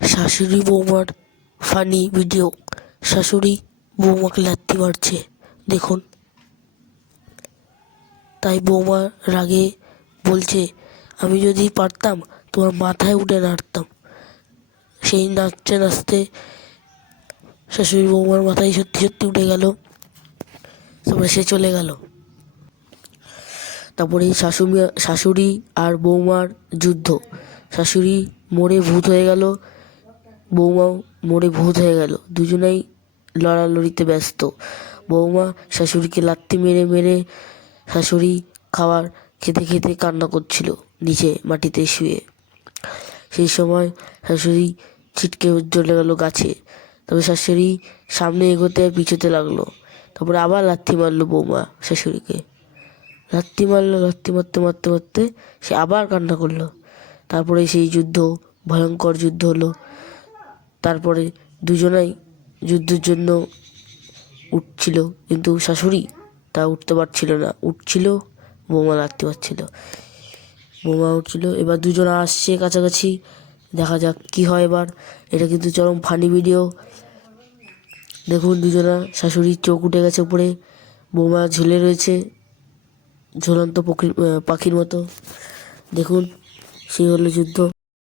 শাশুড়ি বৌমার funny video. শাশুড়ি বৌমাকে লাথি মারছে, দেখুন। তাই বৌমা রাগে বলছে, আমি যদি পারতাম তোমার মাথায় উঠে নাড়তাম। সেই নাচতে নাচতে শাশুড়ি বৌমার মাথায় সত্যি সত্যি উঠে গেল। তারপরে সে চলে গেল। তারপরে শাশুড়ি আর বৌমার যুদ্ধ। শাশুড়ি মরে ভূত হয়ে গেল, বৌমাও মরে ভূত হয়ে গেল। দুজনেই লড়ালড়িতে ব্যস্ত। বৌমা শাশুড়িকে লাথি মেরে মেরে শাশুড়ি খাবার খেতে খেতে কান্না করছিল নিচে মাটিতে শুয়ে। সেই সময় শাশুড়ি ছিটকে চলে গেল গাছে। তবে শাশুড়ি সামনে এগোতে পিছোতে লাগলো। তারপরে আবার লাথি মারলো বৌমা শাশুড়িকে। লাথি মারতে মারতে মারতে সে আবার কান্না করলো। তারপরে সেই যুদ্ধ, ভয়ঙ্কর যুদ্ধ হলো। তারপরে দুজনাই যুদ্ধের জন্য উঠছিল, কিন্তু শাশুড়ি তা উঠতে পারছিল না। উঠছিল, বৌমা লাথি মারছিল। বৌমা উঠছিল, এবার দুজনা আসছে কাছাকাছি। দেখা যাক কি হয় এবার। এটা কিন্তু চরম ফানি ভিডিও। দেখুন দুজনা, শাশুড়ির চোখ উঠে গেছে উপরে, বৌমা ঝুলে রয়েছে ঝুলন্ত পাখির মতো। দেখুন, সেই হলো যুদ্ধ।